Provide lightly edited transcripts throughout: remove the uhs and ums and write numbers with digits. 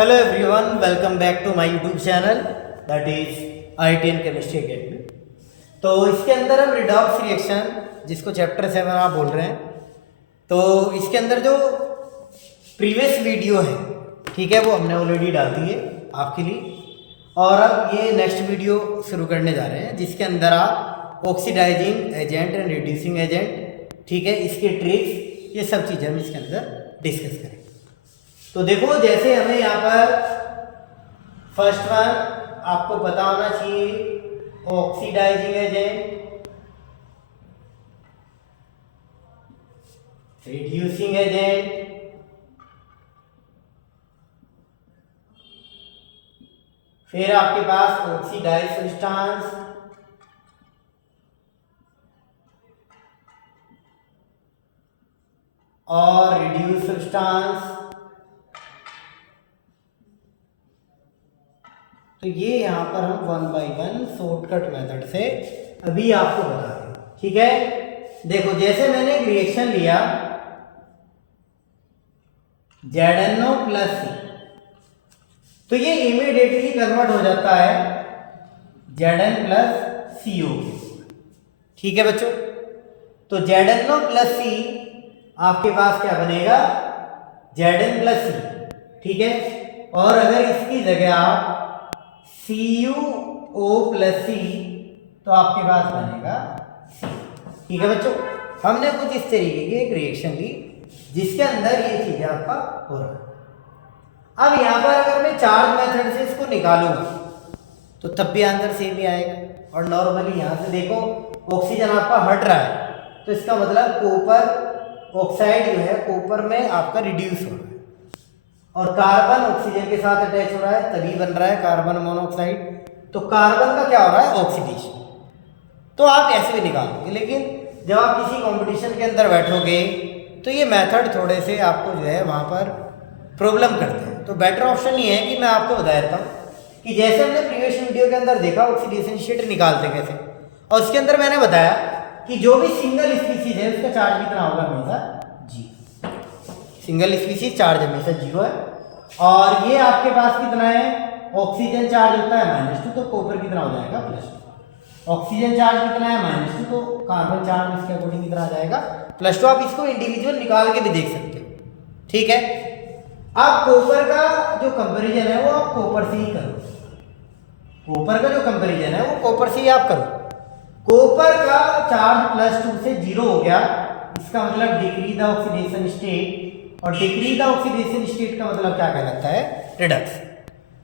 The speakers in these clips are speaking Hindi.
Hello everyone, welcome back to my YouTube channel that is IT and chemistry academy. तो इसके अंदर हम रिडॉक्स रिएक्शन, जिसको चैप्टर 7 आप बोल रहे हैं, तो इसके अंदर जो प्रीवियस वीडियो है, ठीक है, वो हमने ऑलरेडी डाल दी है आपके लिए। और अब ये नेक्स्ट वीडियो शुरू करने जा रहे हैं, जिसके अंदर आप oxidising agent and reducing agent, ठीक है, इसके ट्रिक्स, ये सब चीज़ें हम इसके अंदर डिस्कस करेंगे। तो देखो, जैसे हमें यहाँ पर फर्स्ट वन आपको पता होना चाहिए, ऑक्सीडाइजिंग एजेंट, रिड्यूसिंग एजेंट, फिर आपके पास ऑक्सीडाइज्ड सब्सटेंस, और रिड्यूस सब्सटेंस। तो ये यहाँ पर हम 1 बाय 1 शॉर्टकट मेथड से अभी आपको बता दें, ठीक है। देखो, जैसे मैंने एक रिएक्शन लिया ZnO प्लस C, तो ये इमीडिएटली कन्वर्ट हो जाता है Zn प्लस CO, ठीक है बच्चों। तो ZnO प्लस C आपके पास क्या बनेगा, Zn प्लस C, ठीक है। और अगर इसकी जगह आप CuO प्लस C, तो आपके पास बनेगा C, ठीक है बच्चों। हमने कुछ इस तरीके की एक रिएक्शन ली जिसके अंदर ये चीजें आपका हो रहा है। अब यहाँ पर अगर मैं चार्ज मेथड से इसको निकालूंगा तो तब भी आंसर सेम ही आएगा। और नॉर्मली यहाँ से देखो, ऑक्सीजन आपका हट रहा है, तो इसका मतलब कॉपर ऑक्साइड जो है कॉपर में आपका रिड्यूस हो रहा है, और कार्बन ऑक्सीजन के साथ अटैच हो रहा है, तभी बन रहा है कार्बन मोनोऑक्साइड। तो कार्बन का क्या हो रहा है, ऑक्सीडेशन। तो आप ऐसे भी निकालोगे, लेकिन जब आप किसी कंपटीशन के अंदर बैठोगे तो ये मेथड थोड़े से आपको जो है वहाँ पर प्रॉब्लम करते हैं। तो बेटर ऑप्शन ये है कि मैं आपको बता देता हूँ कि जैसे हमने प्रीवियस वीडियो के अंदर देखा ऑक्सीडेशन स्टेट निकालते कैसे, और उसके अंदर मैंने बताया कि जो भी सिंगल स्पीसीज है उसका चार्ज कितना होगा, हमेशा जी। सिंगल स्पीसीज चार्ज हमेशा 0 है। और ये आपके पास कितना है, ऑक्सीजन चार्ज होता है -2, तो कॉपर कितना हो जाएगा, +2। ऑक्सीजन चार्ज कितना है, -2, तो कार्बन चार्ज इसके अकॉर्डिंग कितना आ जाएगा, +2। आप इसको इंडिविजुअल निकाल के भी देख सकते हो, ठीक है। अब कॉपर का जो कंपैरिजन है वो आप कॉपर से ही करो। कॉपर का जो कंपैरिजन है वो कॉपर से ही आप करो। कॉपर का चार्ज +2 से 0 हो गया, इसका मतलब डिक्रीज द ऑक्सीडेशन स्टेट, और डिक्रीज द ऑक्सीडेशन स्टेट का मतलब क्या कहलाता है, रिडक्स।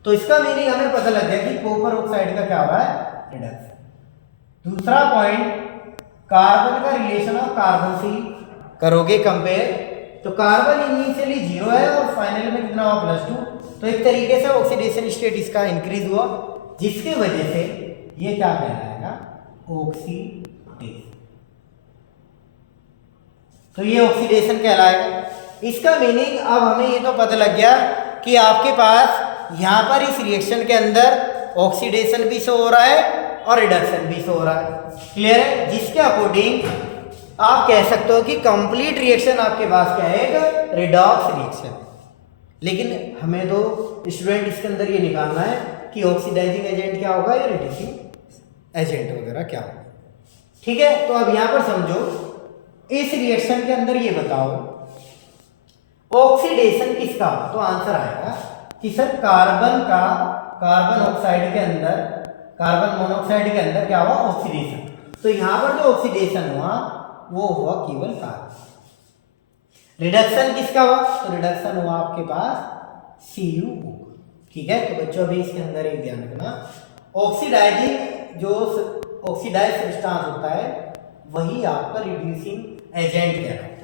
तो इसका मीनिंग हमें पता लग गया कि कॉपर ऑक्साइड का क्या हो रहा है, रिडक्स। दूसरा पॉइंट, कार्बन का रिलेशन ऑफ कार्बन से करोगे कंपेयर, तो कार्बन इनिशियली 0 है और फाइनल में कितना हुआ, +2। तो एक तरीके से ऑक्सीडेशन स्टेट इसका इंक्रीज हुआ, जिसकी वजह से ये क्या कहलाएगा, ऑक्सीडेशन। तो ये ऑक्सीडेशन कहलाएगा। इसका मीनिंग अब हमें ये तो पता लग गया कि आपके पास यहाँ पर इस रिएक्शन के अंदर ऑक्सीडेशन भी शो हो रहा है और रिडक्शन भी शो हो रहा है, क्लियर है। जिसके अकॉर्डिंग आप कह सकते हो कि कंप्लीट रिएक्शन आपके पास क्या है, एक रिडॉक्स रिएक्शन। लेकिन हमें तो स्टूडेंट इसके अंदर ये निकालना है कि ऑक्सीडाइजिंग एजेंट क्या होगा या रिड्यूसिंग एजेंट वगैरह क्या होगा, ठीक है। तो अब यहाँ पर समझो, इस रिएक्शन के अंदर ये बताओ ऑक्सीडेशन किसका, तो आंसर आएगा कि सर कार्बन का, कार्बन ऑक्साइड के अंदर, कार्बन मोनोऑक्साइड के अंदर क्या हुआ, ऑक्सीडेशन। तो यहां पर जो ऑक्सीडेशन हुआ वो हुआ केवल कार्बन। रिडक्शन किसका हुआ, तो रिडक्शन हुआ आपके पास CuO, ठीक है। तो बच्चों अभी इसके अंदर एक ध्यान रखना, ऑक्सीडाइजिंग जो ऑक्सीडाइज सब्सटेंस होता है वही आपका रिड्यूसिंग एजेंट कहलाता है,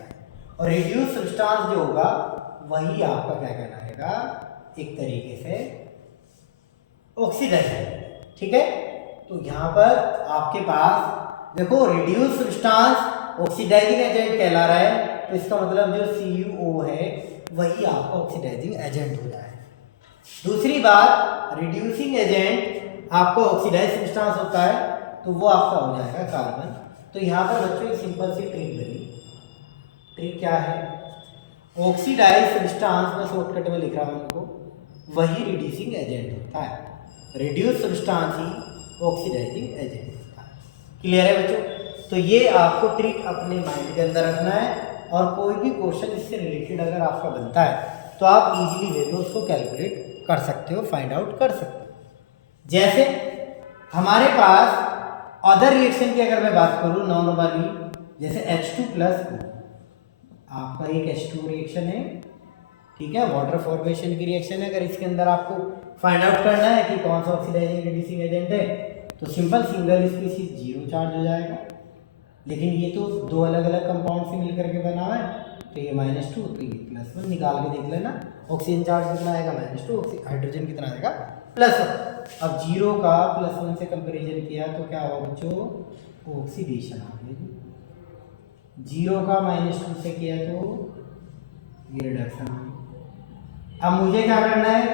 और रिड्यूस सब्सटेंस जो होगा वही आपका क्या कहलाएगा, एक तरीके से ऑक्सीडाइज, ठीक है। तो यहाँ पर आपके पास देखो, रिड्यूस सब्सटेंस ऑक्सीडाइजिंग एजेंट कहला रहा है, तो इसका मतलब जो CuO है वही आपका ऑक्सीडाइजिंग एजेंट हो जाए। दूसरी बात, रिड्यूसिंग एजेंट आपको ऑक्सीडाइज सब्सटेंस होता है, तो वो आपका हो जाएगा कार्बन। तो यहाँ पर बच्चों एक सिंपल सी ट्रिक लगी। ट्रिक क्या है, ऑक्सीडाइज सब्सटेंस में शॉर्टकट में लिख रहा हूँ उनको, वही रिड्यूसिंग एजेंट होता है। रिड्यूस सब्सटेंस ही ऑक्सीडाइजिंग एजेंट होता है। क्लियर है बच्चों? तो ये आपको ट्रिक अपने माइंड के अंदर रखना है, और कोई भी क्वेश्चन इससे रिलेटेड अगर आपका बनता है तो आप इजीली वे में उसको कैलकुलेट कर सकते हो, फाइंड आउट कर सकते हो। जैसे हमारे पास अदर रिएक्शन की अगर मैं बात करूँ नॉर्मली, जैसे H2+O, आपका एक H2 रिएक्शन है, ठीक है, वाटर फॉर्मेशन की रिएक्शन है। अगर इसके अंदर आपको फाइंड आउट करना है कि कौन सा ऑक्सीडाइजिंग रिड्यूसिंग एजेंट है, तो सिंपल सिंगल स्पीशीज 0 चार्ज हो जाएगा। लेकिन ये तो दो अलग अलग कंपाउंड से मिलकर के बना हुआ है, तो ये -2 तो ये +1, निकाल के देख लेना। ऑक्सीजन चार्ज कितना आएगा -2, हाइड्रोजन कितना आएगा +1। अब 0 का +1 से कंपेरिजन किया तो क्या होगा बच्चों, ऑक्सीडेशन आ गई। 0 का -2 से किया तो ये रिडक्शन आ गई। अब मुझे क्या करना है,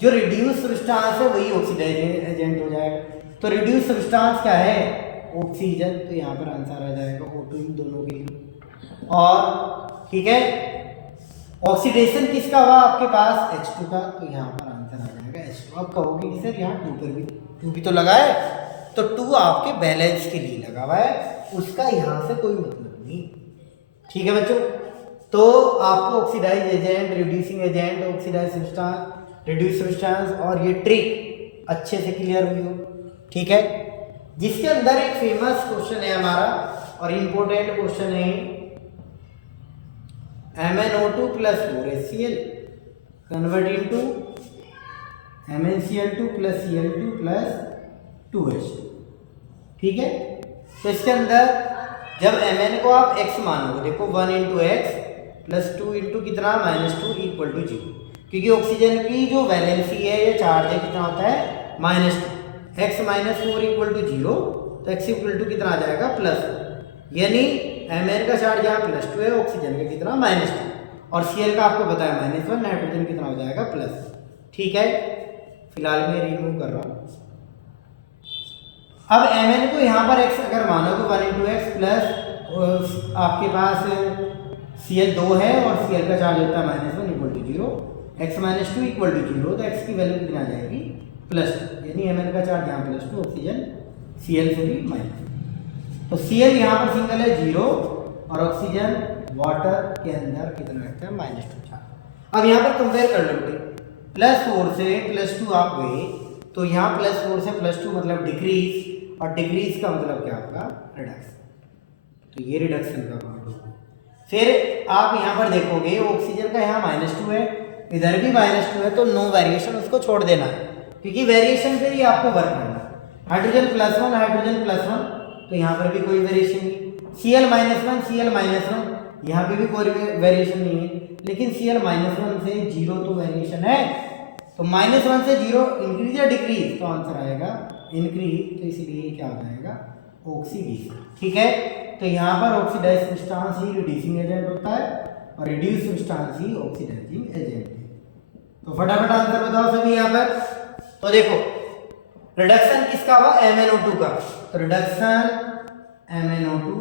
जो रिड्यूस सब्सटेंस है वही ऑक्सीडाइजिंग एजेंट हो जाएगा। तो रिड्यूस सब्सटेंस क्या है, ऑक्सीजन, तो यहाँ पर आंसर आ जाएगा O2 इन दोनों के लिए। और ठीक है, ऑक्सीडेशन किसका हुआ आपके पास, H2 का, तो यहाँ पर आंसर आ जाएगा H2। अब कहोगे कि सर यहाँ 2 पर भी 2 भी तो लगा है, तो 2 आपके बैलेंस के लिए लगा हुआ है, उसका यहाँ से कोई मतलब नहीं। ठीक है बच्चों, तो आपको oxidise agent, reducing agent, oxidise substance, reduce substance और ये ट्रिक अच्छे से क्लियर हुई हो। ठीक है, जिसके अंदर एक फेमस क्वेश्चन है हमारा और इम्पोर्टेंट क्वेश्चन है, MnO2 + 4HCl convert into MnCl2 + Cl2 + 2H2। ठीक है, तो इसके अंदर जब Mn को आप x मानोगे, देखो 1 × x + 2 × कितना -2 = 0, क्योंकि ऑक्सीजन की जो वैलेंसी है या चार्ज है कितना होता है -2। x - 4 = 0, तो x = कितना आ जाएगा +1, यानी Mn का चार्ज यहाँ +2 है, ऑक्सीजन का कितना -2, और Cl का आपको बताया -1, नाइट्रोजन कितना हो जाएगा +1। ठीक है, फिलहाल मैं रिमूव कर रहा हूँ। अब Mn को यहाँ पर x अगर मानो तो 1 × x प्लस आपके पास Cl 2 है और Cl का चार्ज होता है -1 = 0, x - 2 = 0, तो x की वैल्यू कितनी आ जाएगी +2, यानी Mn का चार्ज यहाँ +2, ऑक्सीजन Cl से भी -, तो Cl यहाँ पर सिंगल है 0 और ऑक्सीजन वाटर के अंदर कितना रखता है -2 चार्ज। अब यहाँ पर कंपेयर कर लो बेटे, +4 से +2 आप गए, तो यहाँ +4 से +2 मतलब डिक्रीज, और डिक्रीज का मतलब क्या होगा रिडक्शन, तो ये रिडक्शन का पार्ट होगा। फिर आप यहाँ पर देखोगे ऑक्सीजन का यहाँ -2 है, इधर भी -2 है, तो नो वेरिएशन, उसको छोड़ देना है, क्योंकि वेरिएशन पे ही आपको वर्क करना है। हाइड्रोजन +1 हाइड्रोजन +1, तो यहाँ पर भी कोई वेरिएशन नहीं। Cl -1 Cl -1, यहाँ पे भी कोई वेरिएशन नहीं है, लेकिन Cl -1 से 0 तो वेरिएशन है, तो -1 से 0 इंक्रीज या डिक्रीज, तो आंसर आएगा इंक्रीज, तो इसीलिए क्या हो जाएगा ऑक्सीडेशन। ठीक है, तो यहाँ पर ऑक्सीडाइज सब्सटेंस ही रिड्यूसिंग एजेंट होता है और रिड्यूस सब्सटेंस ही ऑक्सीडाइजिंग एजेंट है। तो फटाफट आंसर बताओ सभी यहाँ पर। तो देखो रिडक्शन किसका हुआ, MnO2 का, तो रिडक्शन MnO2,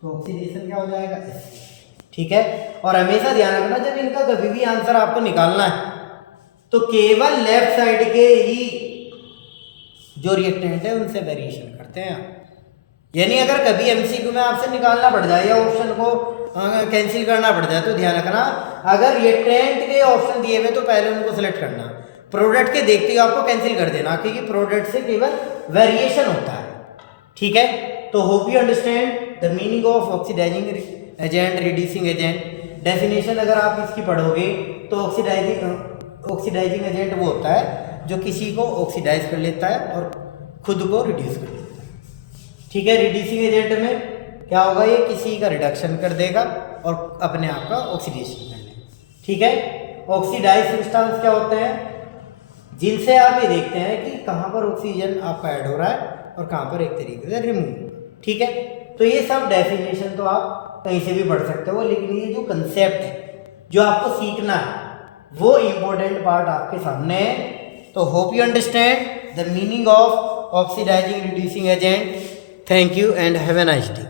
तो ऑक्सीडेशन क्या हो जाएगा S। ठीक है, और हमेशा ध्यान रखना जब इनका कभी भी आंसर आपको निकालना है तो केवल लेफ्ट साइड के ही जो रिएक्टेंट है उनसे वेरिएशन करते हैं, यानी अगर कभी MCQ में आपसे निकालना पड़ जाए या ऑप्शन को कैंसिल करना पड़ जाए तो ध्यान रखना, अगर रिएक्टेंट के ऑप्शन दिए हुए तो पहले उनको सेलेक्ट करना, प्रोडक्ट के देखते ही आपको कैंसिल कर देना, क्योंकि प्रोडक्ट से केवल वेरिएशन होता है। ठीक है, तो hope you understand the meaning of oxidising agent, reducing agent. Definition अगर आप इसकी पढ़ोगे तो ऑक्सीडाइजिंग एजेंट वो होता है जो किसी को ऑक्सीडाइज कर लेता है और खुद को रिड्यूस कर लेता है। ठीक है, रिड्यूसिंग एजेंट में क्या होगा, ये किसी का रिडक्शन कर देगा और अपने आप का ऑक्सीडेशन कर लेगा। ठीक है, ऑक्सीडाइज सब्सटेंस क्या होते हैं, जिनसे आप ये देखते हैं कि कहाँ पर ऑक्सीजन आपका ऐड हो रहा है और कहाँ पर एक तरीके से रिमूव। ठीक है, तो ये सब डेफिनेशन तो आप कहीं से भी पढ़ सकते हो, लेकिन ये जो कंसेप्ट है जो आपको सीखना है वो इम्पोर्टेंट पार्ट आपके सामने है। तो hope you understand the meaning of oxidising reducing agent. Thank you and have a nice day.